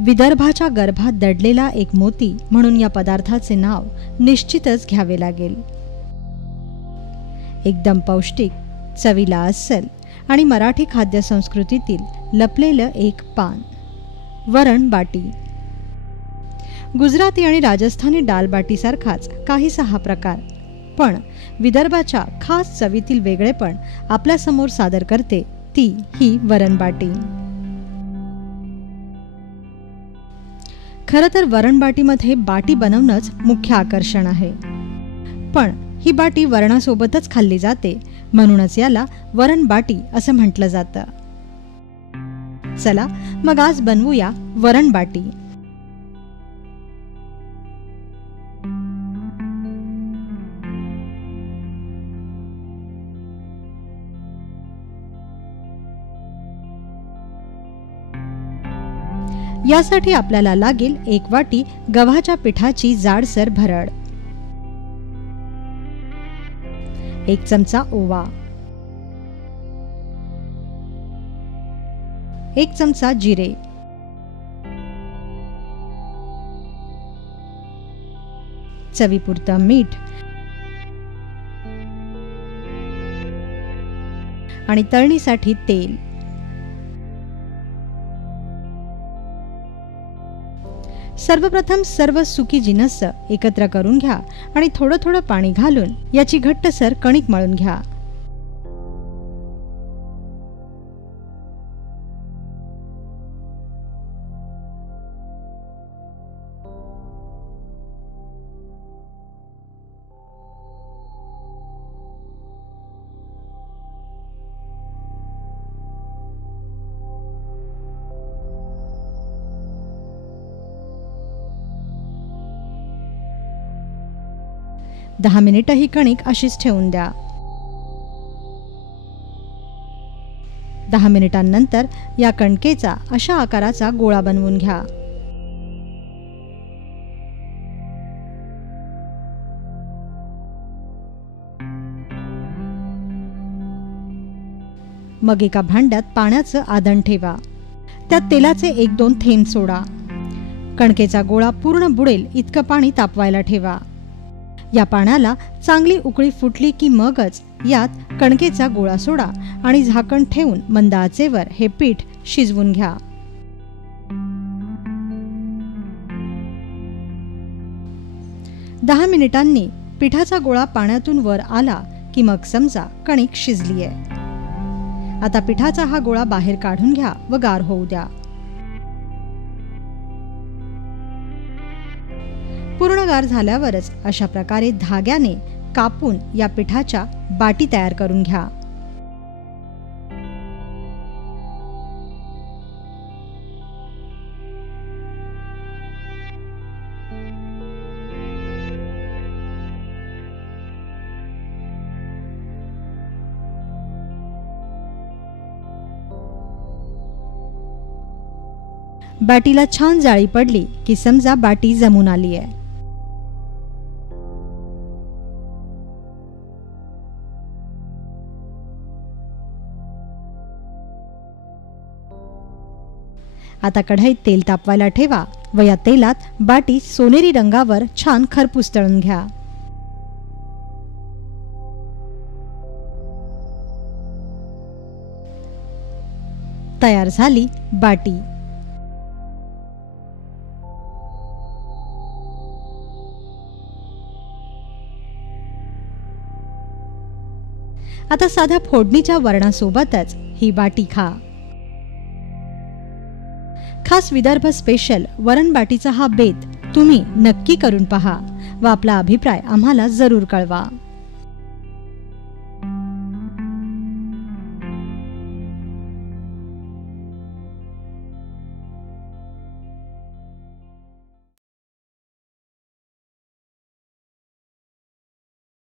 विदर्भाच्या गर्भात दडलेला एक मोती म्हणून या पदार्थाचे नाव निश्चितच घ्यावे लागेल. एकदम पौष्टिक, चवीला अस्सल आणि मराठी खाद्य संस्कृतीतील लपलेलं एक पान, वरण बाटी. गुजराती आणि राजस्थानी दाल बाटी सारखाच काहीसा हा प्रकार, पण विदर्भाच्या खास चवीतील वेगळेपण आपल्यासमोर सादर करते ती ही वरण बाटी. खरं तर वरण बाटीमध्ये बाटी बनवणंच मुख्य आकर्षण आहे, पण ही बाटी वरणासोबतच खाल्ली जाते, म्हणूनच याला वरण बाटी असं म्हटलं जातं. चला मग आज बनवूया वरण बाटी. यासाठी आपल्याला लागेल 1 वाटी गव्हाच्या पिठाची जाडसर भरड, 1 चमचा ओवा, 1 चमचा जिरे, चवीपुरतं मीठ आणि तळणीसाठी तेल. सर्वप्रथम सर्व सुकी जिन्नस एकत्र करून घ्या आणि थोडं थोडं पाणी घालून याची घट्टसर कणिक मळून घ्या. दहा मिनिटं ही कणिक अशीच ठेवून द्या. 10 मिनिटांनंतर या कणकेचा अशा आकाराचा गोळा बनवून घ्या. मग एका भांड्यात पाण्याचं आधण ठेवा. त्यात तेलाचे 1-2 थेंब सोडा. कणकेचा गोळा पूर्ण बुडेल इतकं पाणी तापवायला ठेवा. या पाण्याला चांगली उकळी फुटली की मगच यात कणकेचा गोळा सोडा आणि झाकण ठेवून मंद आचेवर हे पीठ शिजवून घ्या. दहा मिनिटांनी पिठाचा गोळा पाण्यातून वर आला की मग समजा कणिक शिजली आहे. आता पिठाचा हा गोळा बाहेर काढून घ्या व गार होऊ द्या. पूर्ण गार झाल्यावरच अशा प्रकारे धाग्याने कापून या पिठाच्या बाटी तयार करून घ्या. बाटीला छान जाळी पडली की समजा बाटी जमून आली आहे. आता कढईत तेल तापवायला ठेवा व या तेलात बाटी सोनेरी रंगावर छान खरपूस तळून घ्या. तयार झाली बाटी. आता साध्या फोडणीच्या वरणासोबतच ही बाटी खा. खास विदर्भ स्पेशल वरण बाटीचा हा बेत तुम्ही नक्की करून पहा व आपला अभिप्राय आम्हाला जरूर कळवा.